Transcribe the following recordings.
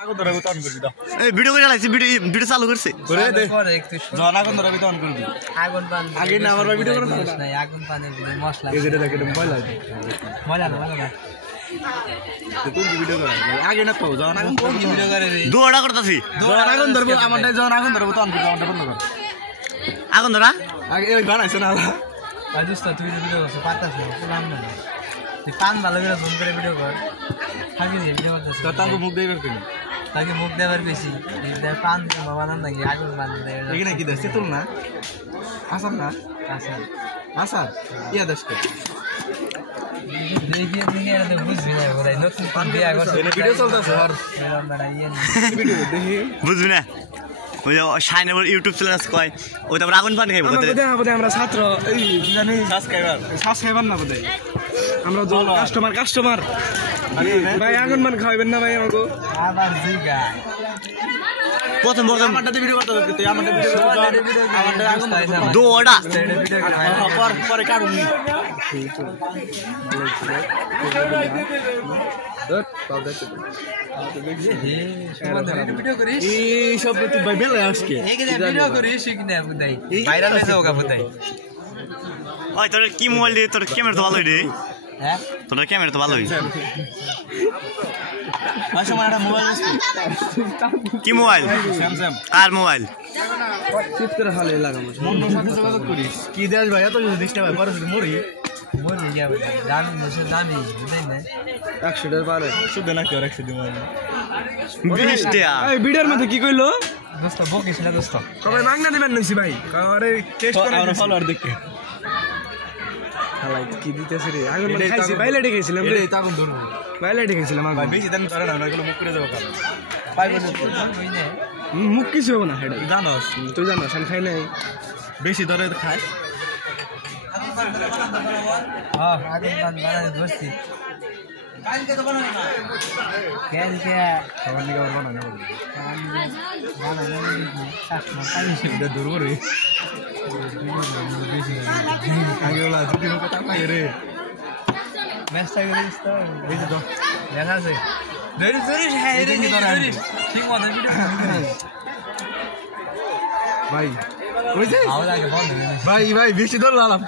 আগুন ধরে অন করবি দাও এই ভিডিও করে লাইছি ভিডিও চালু করছে করে দে জন আগুন ধরে অন করবি আগুন পান আগে না আমার ভিডিও করে না আগুন পানের ভিতরে মশলা এই যে দেখে মোবাইল আছে মজা না তুই ভিডিও কর আগে না পাও জন আগুন ভিডিও করে রে দুটা করতাছি জন আগুন ধরবো আমারটা জন আগুন ধরবো অন করবি আমারটা বন্ধ কর আগুন ধরা আগে এই গান আছে না রাজুস্তা তুই ভিডিও করছ পারতাছ না না তুই পান ভালো করে জুম করে ভিডিও কর থাকি দিয়ে ভিডিও করতেছ তো তাকে মুখ দেইবার কেন তাকে মুখ দেবার বেশি দে পান দিতে বাবা না নাকি আগুন পান দে এখানে কি দেশ তুল না আসাম না আচ্ছা আসাম ইয়া দেশকে দেখিয়ে দেখে এটা বুঝবি না ওরাই নতুন পান দিয়ে আগর ভিডিও চলতেছে আর ভিডিও দেখি বুঝবি না ওই যে শাইনের ইউটিউব চ্যানেল আছে কয় ওই তারপর আগুন পানি খাইব আমরা ছাত্র এই জানি সাবস্ক্রাইবার না বোধহয় আমরা কাস্টমার ভাই আগুন মান খাওয়াবেন না ভাই আমাকে আবার জিগা প্রথম আমারটাতে ভিডিও করতে হবে তুই আমারটা ভিডিও আমারটা আগুন দুটা পরে কাটুন ভিডিও করিস এই সব তুই ভাই বেলা আজকে ভিডিও করিস কিনা বুদাই ভাইরাল হয়ে যাওগা বুদাই ওই তোর কি মোবাইল দিয়ে তোর ক্যামেরা তো ভালোই রে হ্যাঁ তোর ক্যামেরা তো ভালোই আচ্ছা আমার একটা মোবাইল আছে কি মোবাইল স্যামসাং কার মোবাইল চিট করে ভালো লাগাম মন্নর সাথে যোগাযোগ করিস কি দেশ ভাই এত যদি ডিস্টার্ব হয় পরে যদি মরি বলি যা দামি মুসে দামি বুঝাই না 100 টাকা পারে শুধু নাকি আর 100 দিমা 20 টাকা এই ভিডিওর মধ্যে কি কইলো দোস্ত বকিস না দোস্ত কবে মাগনা দিবেন নইছি ভাই আরে টেস্ট করে আমরা ফলোয়ার দেখে হালাই কি দিতেছে রে আগুন মানে খাইছি বাইলে ডেকেছিলাম রে এটা আগুন ধরু বাইলে ডেকেছিলাম ভাই বেশি দাম করে না এগুলো মুখ করে যাবো কাল পাইবো ওই নে মুখ কিছু হবে না হেডা জানোস তুই জানোস আমি খাই নাই বেশি ধরে খাস হ্যাঁ আগুন পান বানাতে দোস্তি কালকে তো বানানো না কালকে সবার দিকে আবার বানানো হবে পানি এটা ধরবো রে আগে ওলা দুটি কথা পাই রে ম্যাচটা করিস তো এই তো দেখা আছে ধরিস ধরিস হ্যাঁ রে ধরিস ঠিক মতো ভাই কইছে আওয়াজ আগে বন্ধ করে ভাই ভাই বেশি ধর লালাম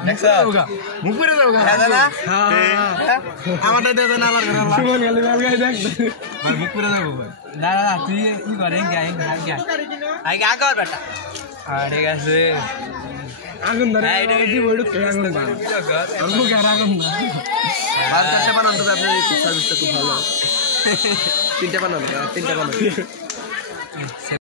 মুখ করে যাবো আমারটা দে না আবার করে সুমন গালি মাল গাই দেখ ভাই মুখ করে যাবো ভাই না না তুই ই করে আগে আগর বেটা আরে গেছে আগুন ধরে দিব একটু আগুন বান অল্প গার আগুন না বাদ করতে বানান তো আপনি সার্ভিসটা খুব ভালো তিনটা বানান